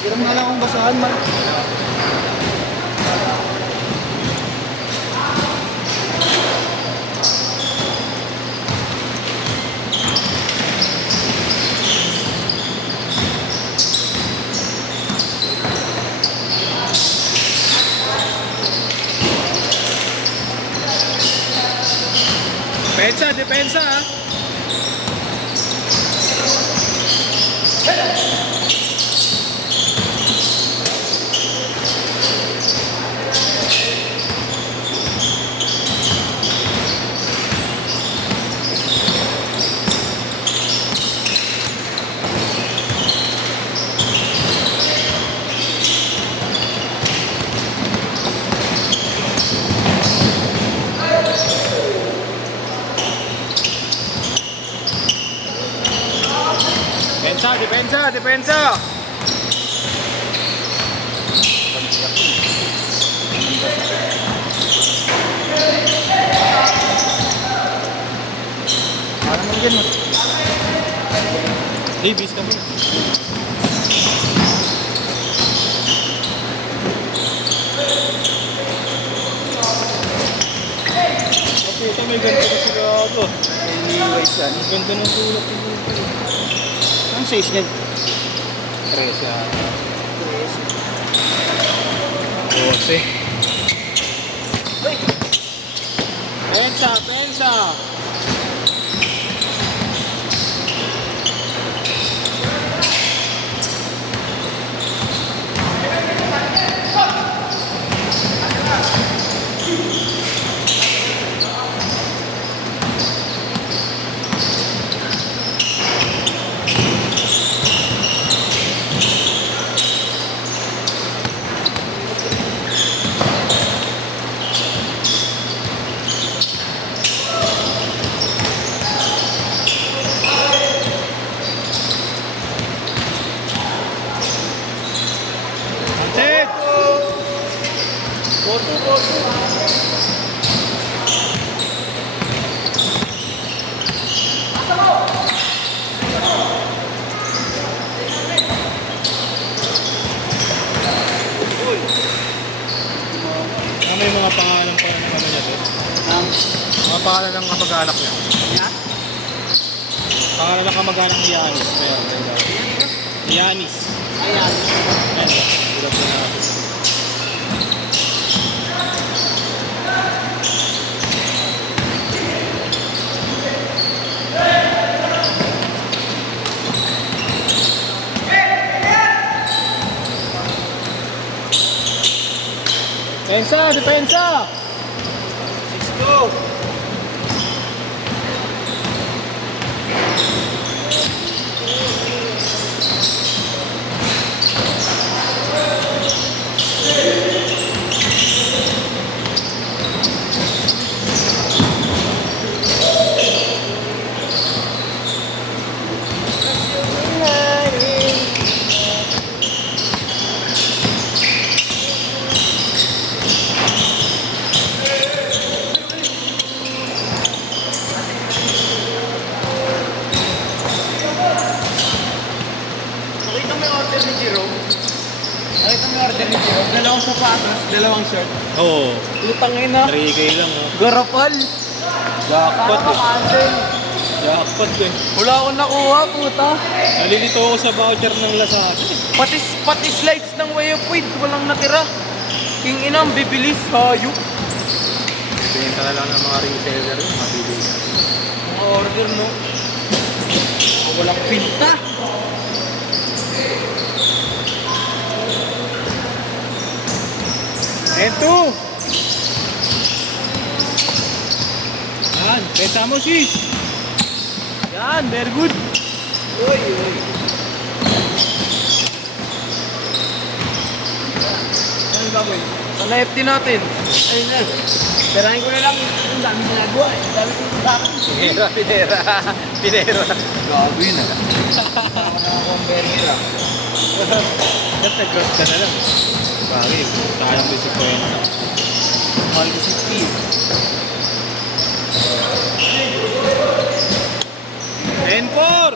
Hirap na lang akong basahan, man. Depensa, depensa ha. Depensa, depensa, depensa. Parang mo dyan, man. Davis ka mo. Ito may ganda na siguro. Anyways, yan. Ang ganda ng tulak ng dito. Ang size niyan? 13. 12. Pensa, pensa. Antit! Boto, boto. May mga pangalan pa ng ano niya doon. Mga pangalan ng kamag-anak niya. Yan? Pangalan ng kamag-anak ni Yanis. Ayan, Yanis. Ayan. Ayan, hirap na natin. Depensa, depensa! 6-2! Nakita mo yung order ni Jiro? Nakita mo yung order ni Jiro? Dalawang sapatos, dalawang shirt. Oo, Lutang ina. 3K lang oh. Garapal. Jackpot eh. Cancel. Jackpot eh. Wala akong nakuha, puta. Nalilito ako sa voucher ng Lazada. Pati slides ng Way of Weed, walang natira. King inang bibilis, hayop. Benta na lang ng mga reseller yun, mabibili. Mga order, no? Walang pinta. Ito! Yan, benta mo sis! Yan, very good. Uy, uy. Ano ba, boy? Sa FT natin. Ayun na. Perahin ko na lang. Ang dami ginagawa. Ang dami kong sa akin. Pinera, pinera. Pinera. Gago yun, ah. Ako na ako ang very lang. Nag-gross ka na lang. Bakit? Sayang din si Kwenta. Mahal ko si P. 10-4!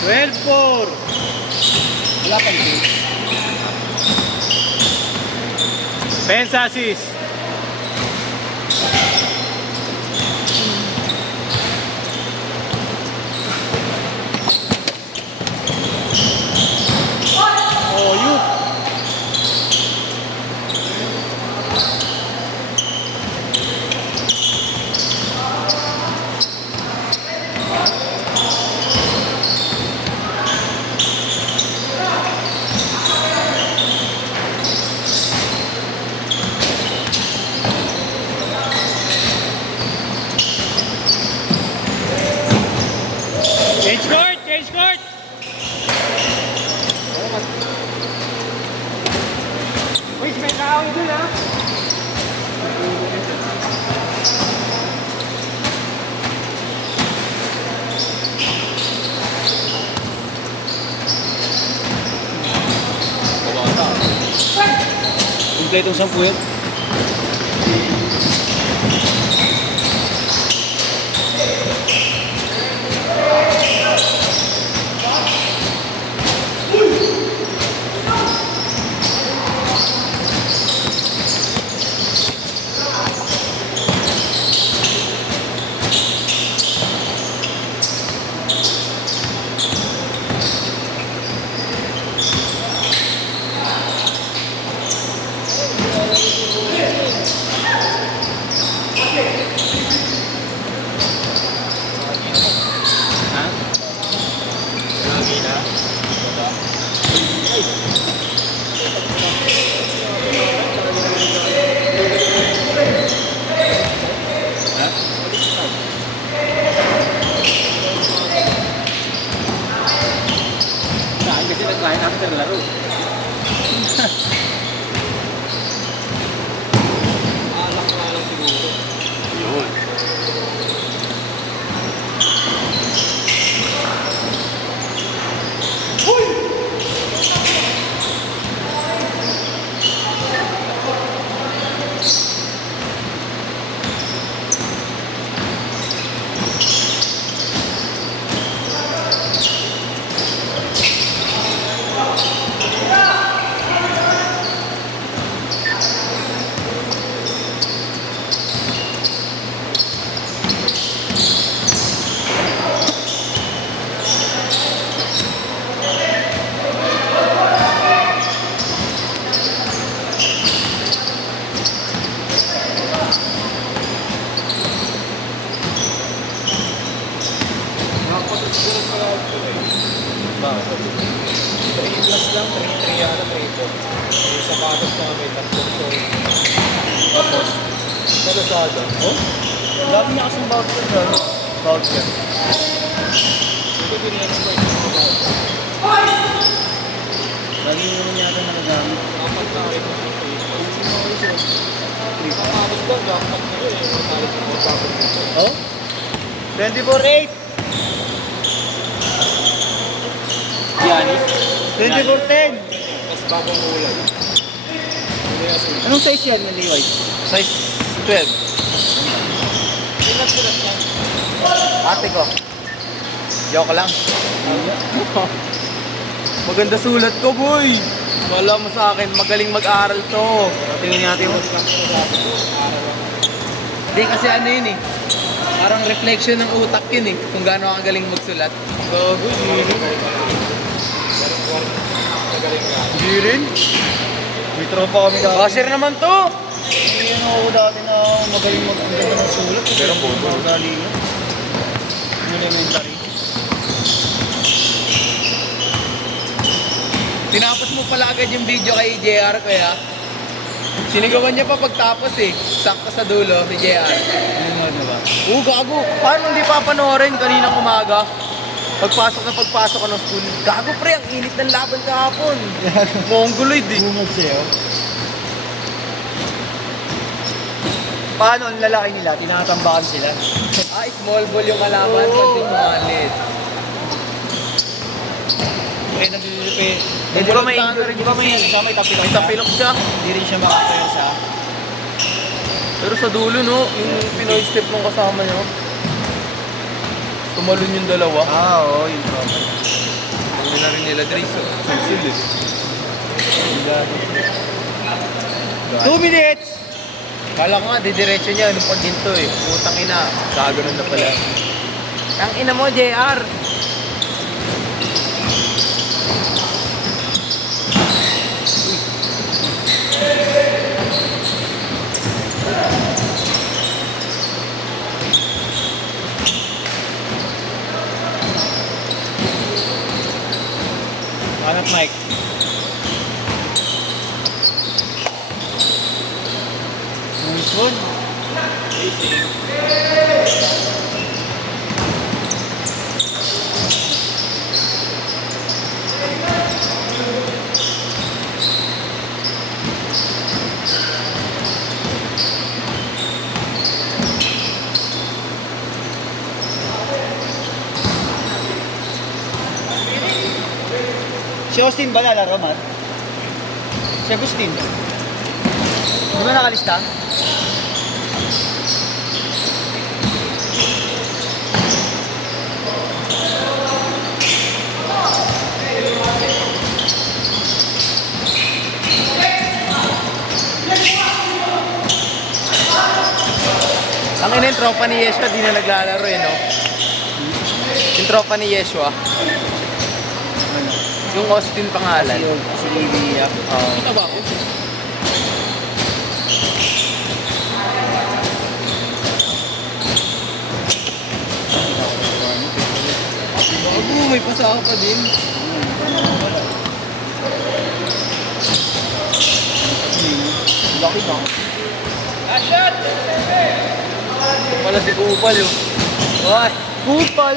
$12-4! Wala pang P. Pensa assist. Oh, you. Change court! Change court! Uy, may tao dun ha. Kompletong 10 yun. Kasi nag-line after laro. Alak na lang siguro. Yun. Bakit? 3 plus lang, 3 yata, 3-4. Yung sapatos na may tatlong to. Tapos, sa Lazada. Oh? Dami niya kasing voucher dyan. Voucher. Ito din yan ang pwede mo ba? Lagi mo naman yata nakagamit. Dapat na rin mo ito. Sapatos lang, dapat na rin. Matalit mo tapos ito. Oh? 24-8. Giannis? 24-10. Tapos bagong ulan. Anong size yan, Levi? Size 12. Silat-silat yan. Ate ko. Joke lang. Maganda sulat ko, boy. Wala mo sa akin, magaling mag-aral to. Tingnan natin mo. Hindi kasi ano yun eh. Parang reflection ng utak yun eh. Kung gaano ka galing magsulat. Gago, hindi rin. May tropa kami dati. Basher naman to. Hindi ako dati na magaling mag-ganda ng sulat. Pero bobo. Magalingan. Elementary. Tinapos mo pala agad yung video kay JR kaya. Sinigawan niya pa pagtapos eh. Sakto sa dulo ni JR. Ano na ba? Oo, gago. Paano hindi papanoorin kaninang umaga? Pagpasok ka ng school. Gago pre, ang init ng laban kahapon. Mongoloid eh. Bumag sa'yo. Paano ang lalaki nila? Tinatambakan sila. Small ball yung kalaban. Pati malit. Di ba may may tapilok May tapilok siya. Hindi rin siya makapwersa. Pero sa dulo, no, yung Pinoy step nung kasama niyo, tumalon yung dalawa. Oo, yung tropa. Ang na rin nila, Dre, sulsul eh. 2 minutes! Kala ko nga, didiretso niya, nung pagginto eh. Putang ina, kaganon na pala. Ang ina mo, JR! Hanap Mike. Nice one. Si Austin ba lalaro, Matt? Si Agustin. Di ba nakalista? Ang ina yung tropa ni Yeshua, di na naglalaro eh, no? Yung tropa ni Yeshua. Yung Austin pangalan. Si Livia. Kita ba ako? Bago, may pasaka pa din. Laki ba? Wala si Kupal yun. What? Kupal!